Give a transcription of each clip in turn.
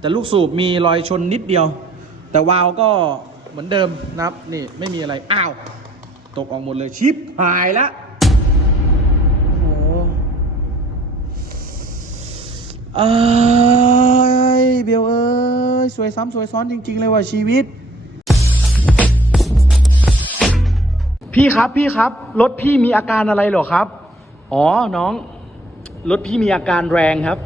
แต่ลูกสูบมีรอยชนนิดเดียว แต่วาล์วก็เหมือนเดิมนะครับ นี่ไม่มีอะไร อ้าว ตกออกหมดเลยชิปหายละโอ้โหเอ้ยเบลเอ้ยสวยซ้ำสวยซ้อนจริง ๆ เลยว่ะชีวิต พี่ครับพี่ครับ รถพี่มีอาการอะไรเหรอครับ อ๋อน้อง รถพี่มีอาการแรงครับ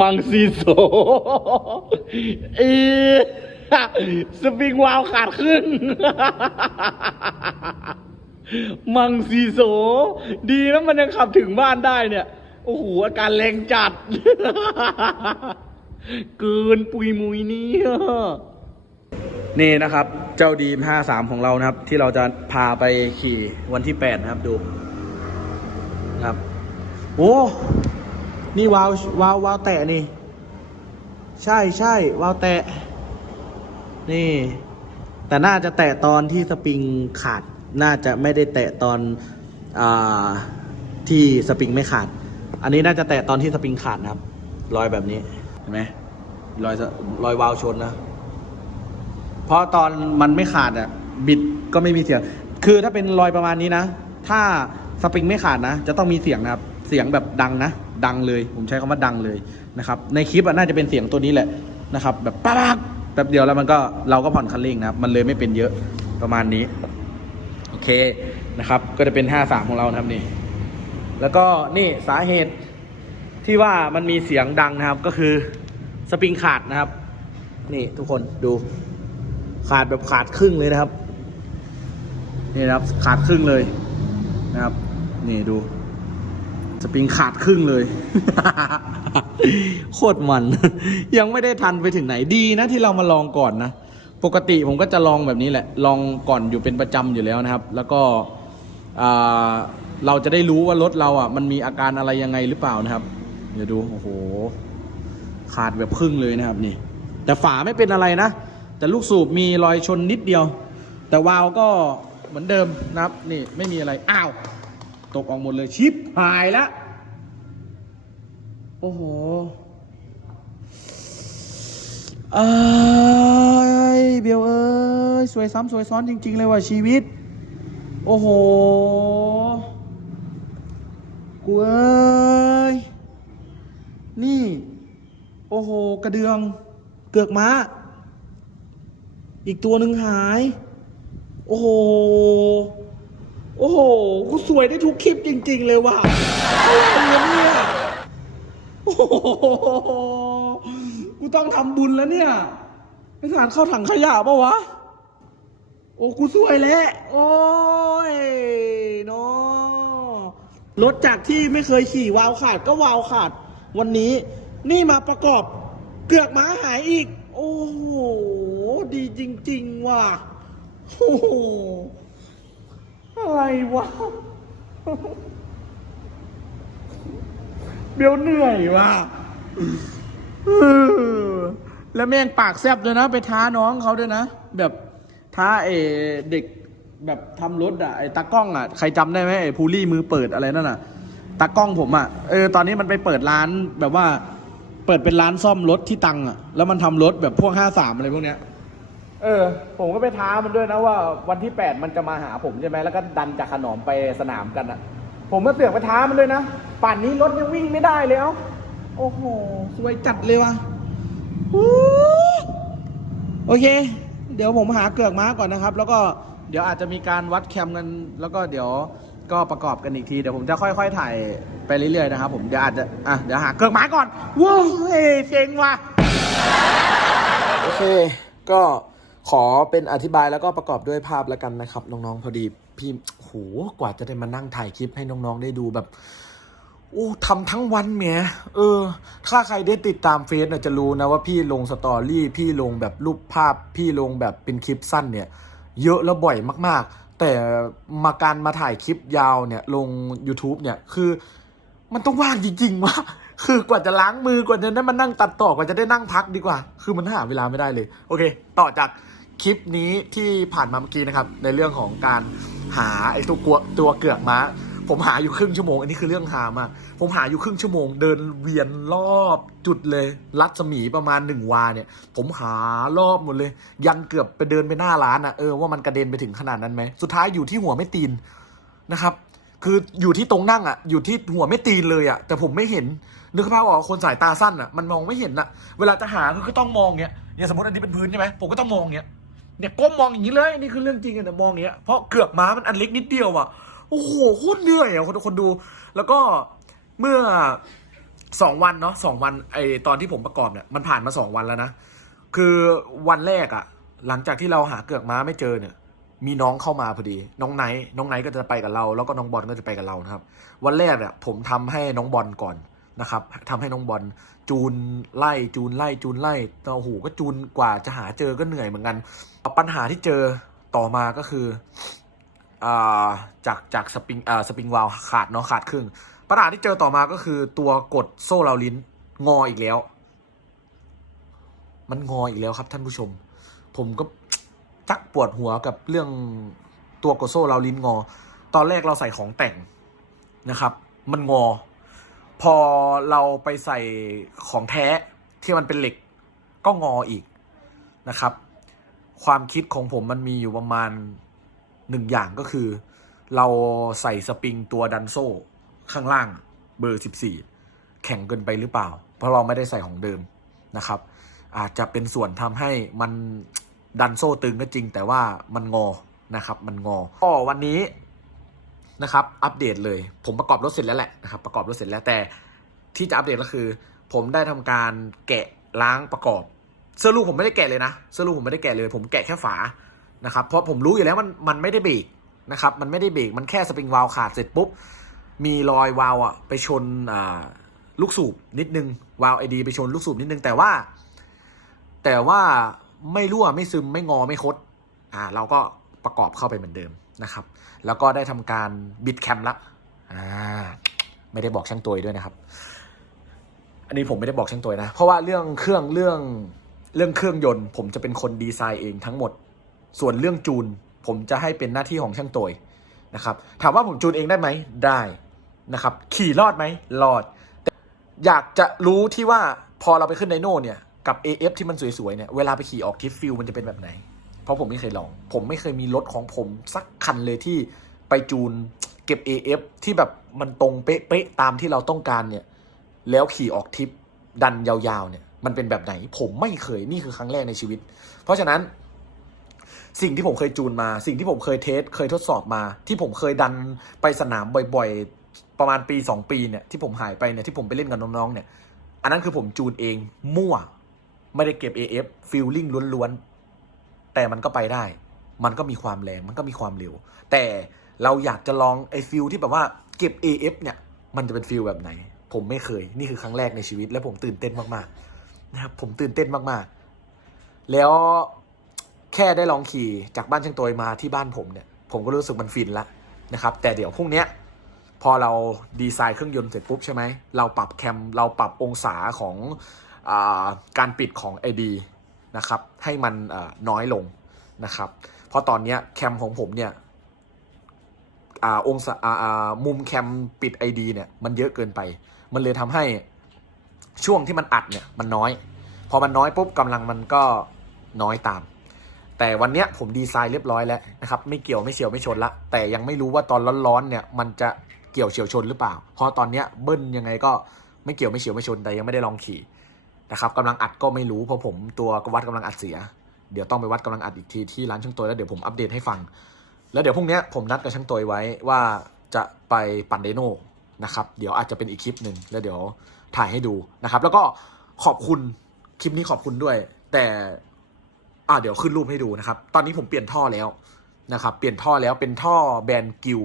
มังซีโซเอสปริงวาวขาดครึ่งมังซีโซดีนะมันยังขับถึงบ้านได้เนี่ย โอ้โห อาการแรงจัด เกินปุยมุยนี่นี่นะครับ เจ้าดีม53 ของเรานะครับ ที่เราจะพาไปขี่วันที่ 8 นะครับดูครับ โอ้นี่วาววาววาวแตะนี่ ใช่ใช่วาวแตะ นี่ แต่น่าจะแตะตอนที่สปริงขาด น่าจะไม่ได้แตะตอนอที่สปริงไม่ขาด อันนี้น่าจะแตะตอนที่สปริงขาดนะครับ รอยแบบนี้เห็นไหมรอยรอยวาวชนนะเพราะตอนมันไม่ขาดอะ บิดก็ไม่มีเสียง คือถ้าเป็นรอยประมาณนี้นะ ถ้าสปริงไม่ขาดนะ จะต้องมีเสียงนะครับ เสียงแบบดังนะ ดังเลย ผมใช้คำว่าดังเลยนะครับ ในคลิปอะน่าจะเป็นเสียงตัวนี้แหละนะครับ แบบป๊ากแป๊บเดียวแล้วมันก็เราก็ผ่อนคันเร่งนะครับ มันเลยไม่เป็นเยอะประมาณนี้ โอเคนะครับ ก็จะเป็น 53 ของเรานะครับนี่ แล้วก็นี่สาเหตุที่ว่ามันมีเสียงดังนะครับ ก็คือสปริงขาดนะครับ นี่ทุกคนดูขาดแบบขาดครึ่งเลยนะครับ นี่นะครับขาดครึ่งเลยนะครับ นี่ดู สปริงขาดครึ่งเลย โคตรมัน ยังไม่ได้ทันไปถึงไหนดีนะที่เรามาลองก่อนนะ ปกติผมก็จะลองแบบนี้แหละ ลองก่อนอยู่เป็นประจำอยู่แล้วนะครับ แล้วก็เราจะได้รู้ว่ารถเราอะ มันมีอาการอะไรยังไงหรือเปล่านะครับ เดี๋ยวดู โอ้โห ขาดแบบครึ่งเลยนะครับนี่ แต่ฝาไม่เป็นอะไรนะ แต่ลูกสูบมีรอยชนนิดเดียว แต่วาล์วก็เหมือนเดิมนะครับ นี่ไม่มีอะไร อ้าว ตกออกหมดเลยชิปหายแล้ว โอ้โหเอ้ยเบลเอ้ยสวยซ้ำสวยซ้อนจริง ๆ เลยว่ะชีวิต โอ้โห กูเอ้ย นี่ โอ้โห กระเดือง เกือกม้า อีกตัวหนึ่งหาย โอ้โห โอ้โหกูสวยได้ทุกคลิปจริง ๆ เลยว่ะอะไรเนี่ยโอ้โหกูต้องทำบุญแล้วเนี่ยไม่สารเข้าถังขยะปะวะ โอ้กูสวยแล้ว โอ้ยเนาะรถจากที่ไม่เคยขี่วาวขาดก็วาวขาด วันนี้นี่มาประกอบเกือกม้าหายอีก โอ้โห ดีจริง ๆ ว่ะโอ้โห อะไรวะ เบลเหนื่อยว่ะแล้วแม่งปากแซบด้วยนะ ไปท้าน้องเขาด้วยนะ แบบท้าเอเด็กแบบทำรถอะไอ้ตากล้องอะใครจำได้ไหมไอ้พูลี่มือเปิดอะไรนั่นอะตากล้องผมอะเออตอนนี้มันไปเปิดร้านแบบว่า เปิดเป็นร้านซ่อมรถที่ตังอะแล้วมันทำรถแบบพวกห้าสามอะไรพวกเนี้ย เออ ผมก็ไปท้ามันด้วยนะว่าวันที่แปดมันจะมาหาผมใช่ไหมแล้วก็ดันจากขนอมไปสนามกันอะผมก็เสือกไปท้ามันด้วยนะ ป่านนี้รถยังวิ่งไม่ได้เลยเอ้าโอ้โห สวยจัดเลยว่ะอู้โอเค เดี๋ยวผมหาเกือกม้าก่อนนะครับ แล้วก็เดี๋ยวอาจจะมีการวัดแคมกัน แล้วก็เดี๋ยวก็ประกอบกันอีกที เดี๋ยวผมจะค่อยๆถ่ายไปเรื่อยๆนะครับ ผมเดี๋ยวอาจจะอะเดี๋ยวหาเกือกม้าก่อนว้าวเฮ้ยเจ๋งว่ะโอเค ก็ ขอเป็นอธิบายแล้วก็ประกอบด้วยภาพแล้วกันนะครับ น้องๆพอดีพี่โหกว่าจะได้มานั่งถ่ายคลิปให้น้องๆได้ดูแบบโอ้ทำทั้งวันแหมเออ ถ้าใครได้ติดตามเฟซเน่ะจะรู้นะว่าพี่ลงสตอรี่ พี่ลงแบบรูปภาพ พี่ลงแบบเป็นคลิปสั้นเนี่ย เยอะแล้วบ่อยมากๆ แต่มาการมาถ่ายคลิปยาวเนี่ย ลง YouTube เนี่ย คือมันต้องว่างจริงๆวะคือกว่าจะล้างมือกว่าจะได้มานั่งตัดต่อกว่าจะได้นั่งพักดีกว่า คือมันหาเวลาไม่ได้เลย โอเค ต่อจาก คลิปนี้ที่ผ่านมาเมื่อกี้นะครับ ในเรื่องของการหาไอ้ตัวกลัวตัวเกือกม้า ผมหาอยู่ครึ่งชั่วโมง อันนี้คือเรื่องหามากผมหาอยู่ครึ่งชั่วโมง เดินเวียนรอบจุดเลย รัศมีประมาณหนึ่งวาเนี่ย ผมหารอบหมดเลย ยันเกือบไปเดินไปหน้าร้านอะเออว่ามันกระเด็นไปถึงขนาดนั้นไหมสุดท้ายอยู่ที่หัวไม่ตีนนะครับ คืออยู่ที่ตรงนั่งอะอยู่ที่หัวไม่ตีนเลยอะแต่ผมไม่เห็นนึกภาพออกคนสายตาสั้นอะมันมองไม่เห็นอะเวลาจะหาก็คือต้องมองเงี้ยอย่างสมมติอันนี้เป็นพื้นใช่ไหมผมก็ต้องมองเงี้ย เนี่ยก้มมองอย่างนี้เลยนี่คือเรื่องจริงอะแต่มองอย่างเงี้ยเพราะเกือกม้ามันอันเล็กนิดเดียวอะโอ้โหโคตรเหนื่อยอะคนคนดู แล้วก็เมื่อสองวันเนาะสองวันไอตอนที่ผมประกอบเนี่ยมันผ่านมาสองวันแล้วนะคือวันแรกอะหลังจากที่เราหาเกือกม้าไม่เจอเนี่ย มีน้องเข้ามาพอดี น้องไนท์น้องไนท์ก็จะไปกับเรา แล้วก็น้องบอลก็จะไปกับเรานะครับ วันแรกเนี่ยผมทำให้น้องบอลก่อน นะครับทำให้น้องบอลจูนไล่จูนไล่จูนไล่โอ้โหก็จูนกว่าจะหาเจอก็เหนื่อยเหมือนกัน ปัญหาที่เจอต่อมาก็คืออจากจากสปริงสปริงวาลขาดเนาะขาดครึ่งปัญหาที่เจอต่อมาก็คือตัวกดโซ่เราลิ้นงออีกแล้ว มันงออีกแล้วครับท่านผู้ชม ผมก็จักปวดหัวกับเรื่องตัวกดโซ่เราลิ้นงอ ตอนแรกเราใส่ของแต่งนะครับ มันงอ พอเราไปใส่ของแท้ที่มันเป็นเหล็กก็งออีกนะครับ ความคิดของผมมันมีอยู่ประมาณหนึ่งอย่างก็คือ เราใส่สปริงตัวดันโซ่ข้างล่างเบอร์ 14 แข็งเกินไปหรือเปล่า เพราะเราไม่ได้ใส่ของเดิมนะครับ อาจจะเป็นส่วนทำให้มันดันโซ่ตึงก็จริงแต่ว่ามันงอนะครับ มันงอก็วันนี้ นะครับ อัปเดตเลย ผมประกอบรถเสร็จแล้วแหละนะครับ ประกอบรถเสร็จแล้วแต่ที่จะอัปเดตก็คือ ผมได้ทำการแกะล้างประกอบ เสื้อลูกผมไม่ได้แกะเลยนะเสื้อลูกผมไม่ได้แกะเลย ผมแกะแค่ฝานะครับ เพราะผมรู้อยู่แล้วมันมันไม่ได้เบรกนะครับ มันไม่ได้เบรกมันแค่สปริงวาลวขาดเสร็จปุ๊บมีรอยวาลวอะไปชนอ่าลูกสูบนิดนึงวาลวไอดีไปชนลูกสูบนิดนึงแต่ว่า แต่ว่าไม่รั่วไม่ซึมไม่งอไม่คดอ่าเราก็ประกอบเข้าไปเหมือนเดิม นะครับ แล้วก็ได้ทำการบิดแคมละอ่าไม่ได้บอกช่างตัวด้วยนะครับ อันนี้ผมไม่ได้บอกช่างตัวนะ เพราะว่าเรื่องเครื่องเรื่องเรื่องเครื่องยนต์ ผมจะเป็นคนดีไซน์เองทั้งหมด ส่วนเรื่องจูน ผมจะให้เป็นหน้าที่ของช่างตัวนะครับ ถามว่าผมจูนเองได้ไหมได้นะครับ ขี่รอดไหมรอดอยากจะรู้ที่ว่าพอเราไปขึ้นไดโน่เนี่ย กับ AF ที่มันสวยๆเนี่ย เวลาไปขี่ออกทริปฟิลมันจะเป็นแบบไหน เพราะผมไม่เคยลอง ผมไม่เคยมีรถของผมสักคันเลยที่ไปจูนเก็บ AF ที่แบบมันตรงเป๊ะๆตามที่เราต้องการเนี่ย แล้วขี่ออกทริปดันยาวๆเนี่ย มันเป็นแบบไหน ผมไม่เคยนี่คือครั้งแรกในชีวิต เพราะฉะนั้น สิ่งที่ผมเคยจูนมา สิ่งที่ผมเคยเทสเคยทดสอบมา ที่ผมเคยดันไปสนามบ่อยๆ ประมาณปี 2 ปีเนี่ยที่ผมหายไปเนี่ยที่ผมไปเล่นกับน้องๆเนี่ย อันนั้นคือผมจูนเองมั่ว ไม่ได้เก็บ AF ฟิลลิ่งล้วนๆ แต่มันก็ไปได้ มันก็มีความแรง มันก็มีความเร็ว แต่เราอยากจะลองไอ้ฟิลที่แบบว่าเก็บ AF เนี่ย มันจะเป็นฟิลแบบไหน ผมไม่เคย นี่คือครั้งแรกในชีวิต และผมตื่นเต้นมากๆ นะครับ ผมตื่นเต้นมากๆ แล้วแค่ได้ลองขี่จากบ้านช่างตัวมาที่บ้านผมเนี่ย ผมก็รู้สึกมันฟินละนะครับ แต่เดี๋ยวพรุ่งนี้พอเราดีไซน์เครื่องยนต์เสร็จปุ๊บใช่ไหม เราปรับแคม เราปรับองศาของอการปิดของ ID นะครับให้มันน้อยลงนะครับ เพราะตอนนี้แคมของผมเนี่ยอาองศาอ่าอ่ามุมแคมปิด ID เนี่ยมันเยอะเกินไป มันเลยทำให้ช่วงที่มันอัดเนี่ยมันน้อย พอมันน้อยปุ๊บกำลังมันก็น้อยตาม แต่วันเนี้ยผมดีไซน์เรียบร้อยแล้วนะครับไม่เกี่ยวไม่เฉียวไม่ชนละแต่ยังไม่รู้ว่าตอนร้อนๆเนี่ยมันจะเกี่ยวเฉียวชนหรือเปล่า เพราะตอนเนี้ยเบิ้ลยังไงก็ไม่เกี่ยวไม่เฉียวไม่ชนแต่ยังไม่ได้ลองขี่ นะครับกำลังอัดก็ไม่รู้เพราะผมตัวก็วัดกำลังอัดเสีย เดี๋ยวต้องไปวัดกำลังอัดอีกทีที่ร้านช่างตัวแล้วเดี๋ยวผมอัปเดตให้ฟัง แล้วเดี๋ยวพรุ่งนี้ผมนัดกับช่างตัวไว้ว่าจะไปปั่นเดโน่นะครับเดี๋ยวอาจจะเป็นอีกคลิปหนึ่งแล้วเดี๋ยวถ่ายให้ดูนะครับแล้วก็ขอบคุณคลิปนี้ขอบคุณด้วย แต่อ่าเดี๋ยวขึ้นรูปให้ดูนะครับ ตอนนี้ผมเปลี่ยนท่อแล้วนะครับ เปลี่ยนท่อแล้วเป็นท่อแบรนด์กิล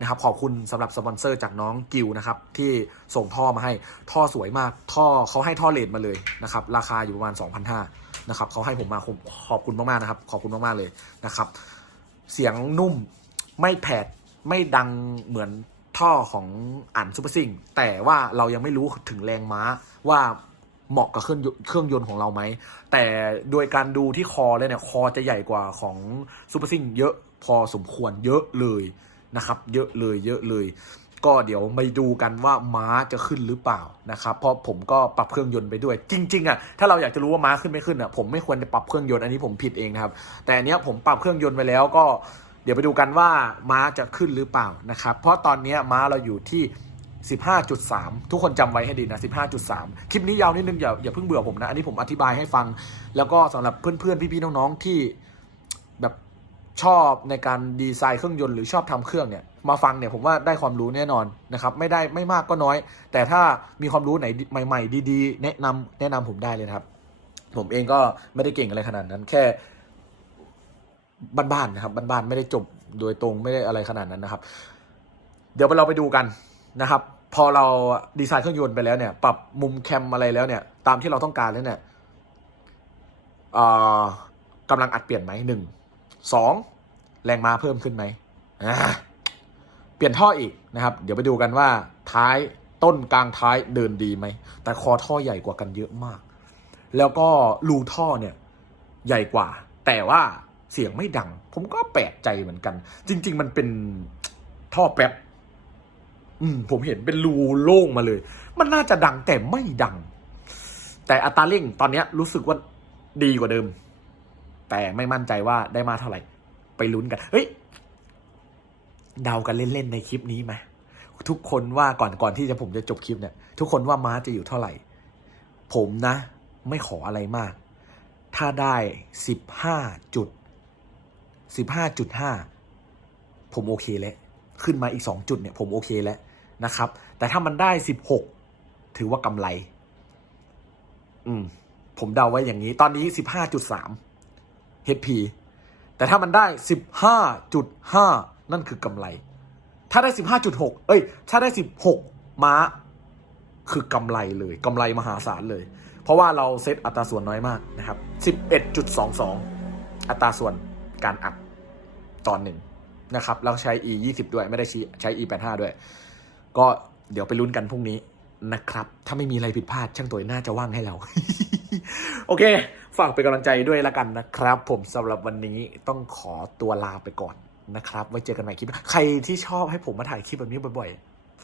นะครับขอบคุณสำหรับสปอนเซอร์จากน้องกิลนะครับที่ส่งท่อมาให้ท่อสวยมาก ท่อเขาให้ท่อเลดมาเลยนะครับราคาอยู่ประมาณ 2,500นะครับเขาให้ผมมาขอบคุณมากๆนะครับ ขอบคุณมากๆเลยนะครับ เสียงนุ่มไม่แผดไม่ดังเหมือนท่อของอันซูเปอร์ซิงแต่ว่าเรายังไม่รู้ถึงแรงม้าว่าเหมาะกับเครื่องเครื่องยนต์ของเราไหม แต่โดยการดูที่คอเลยเนี่ย คอจะใหญ่กว่าของซูเปอร์ซิงเยอะพอสมควรเยอะเลย นะครับ เยอะเลยเยอะเลย ก็เดี๋ยวมาดูกันว่าม้าจะขึ้นหรือเปล่านะครับ เพราะผมก็ปรับเครื่องยนต์ไปด้วย จริง ๆอะถ้าเราอยากจะรู้ว่าม้าขึ้นไม่ขึ้นอะผมไม่ควรจะปรับเครื่องยนต์อันนี้ผมผิดเองนะครับ แต่อันเนี้ยผมปรับเครื่องยนต์ไปแล้วก็เดี๋ยวไปดูกันว่าม้าจะขึ้นหรือเปล่านะครับ เพราะตอนนี้ม้าเราอยู่ที่ 15.3 ทุกคนจำไว้ให้ดีนะ 15.3 คลิปนี้ยาวนิดนึงอย่าอย่าเพิ่งเบื่อผมนะ อันนี้ผมอธิบายให้ฟัง แล้วก็สำหรับเพื่อนๆ พี่ๆ น้องๆ ที่ ชอบในการดีไซน์เครื่องยนต์หรือชอบทำเครื่องเนี่ยมาฟังเนี่ยผมว่าได้ความรู้แน่นอนนะครับไม่ได้ไม่มากก็น้อย แต่ถ้ามีความรู้ไหนใหม่ ๆ ดีๆ แนะนำแนะนำผมได้เลยครับ ผมเองก็ไม่ได้เก่งอะไรขนาดนั้นแค่บ้านๆนะครับบ้านๆไม่ได้จบโดยตรงไม่ได้อะไรขนาดนั้นนะครับ เดี๋ยวเราไปดูกันนะครับ พอเราดีไซน์เครื่องยนต์ไปแล้วเนี่ย ปรับมุมแคมอะไรแล้วเนี่ย ตามที่เราต้องการแล้วเนี่ยเอ่อกำลังอัดเปลี่ยนไหมหนึ่ง สองแรงม้าเพิ่มขึ้นไหมเปลี่ยนท่ออีกนะครับ เดี๋ยวไปดูกันว่าท้ายต้นกลางท้ายเดินดีไหม แต่คอท่อใหญ่กว่ากันเยอะมาก แล้วก็รูท่อเนี่ยใหญ่กว่า แต่ว่าเสียงไม่ดัง ผมก็แปลกใจเหมือนกัน จริง ๆ มันเป็นท่อแป๊บอืมผมเห็นเป็นรูโล่งมาเลย มันน่าจะดังแต่ไม่ดัง แต่อัตราเร่งตอนนี้รู้สึกว่าดีกว่าเดิม แต่ไม่มั่นใจว่าได้มาเท่าไหร่ ไปลุ้นกัน เฮ้ย เดากันเล่นๆในคลิปนี้ไหมทุกคนว่าก่อนก่อนที่จะผมจะจบคลิปเนี่ย ทุกคนว่าม้าจะอยู่เท่าไหร่ ผมนะ ไม่ขออะไรมาก ถ้าได้สิบห้าจุดสิบห้าจุดห้าผมโอเคแล้ว ขึ้นมาอีกสองจุดเนี่ยผมโอเคแล้วนะครับ แต่ถ้ามันได้สิบหกถือว่ากำไร อืม ผมเดาไว้อย่างนี้ ตอนนี้สิบห้าจุดสาม HP แต่ถ้ามันได้สิบห้าจุดห้านั่นคือกำไร ถ้าได้สิบห้าจุดหกเอ้ย ถ้าได้สิบหกม้า คือกำไรเลยกำไรมหาศาลเลย เพราะว่าเราเซตอัตราส่วนน้อยมากนะครับ 11.22 อัตราส่วนการอัดตอนหนึ่งนะครับ แล้วใช้ e 20ด้วย ไม่ได้ใช้ e 85ด้วย ก็เดี๋ยวไปลุ้นกันพรุ่งนี้นะครับ ถ้าไม่มีอะไรผิดพลาดช่างตัวน่าจะว่างให้เรา โอเค ฝากเป็นกำลังใจด้วยละกันนะครับ ผมสำหรับวันนี้ต้องขอตัวลาไปก่อนนะครับ ไว้เจอกันใหม่คลิป ใครที่ชอบให้ผมมาถ่ายคลิปแบบนี้บ่อย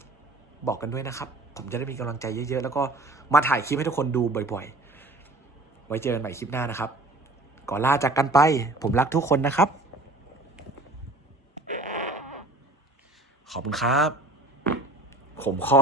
ๆ บอกกันด้วยนะครับ ผมจะได้มีกำลังใจเยอะๆ แล้วก็มาถ่ายคลิปให้ทุกคนดูบ่อยๆ ไว้เจอกันใหม่คลิปหน้านะครับ ก่อนลาจากกันไป ผมรักทุกคนนะครับ ขอบคุณครับผมข้อ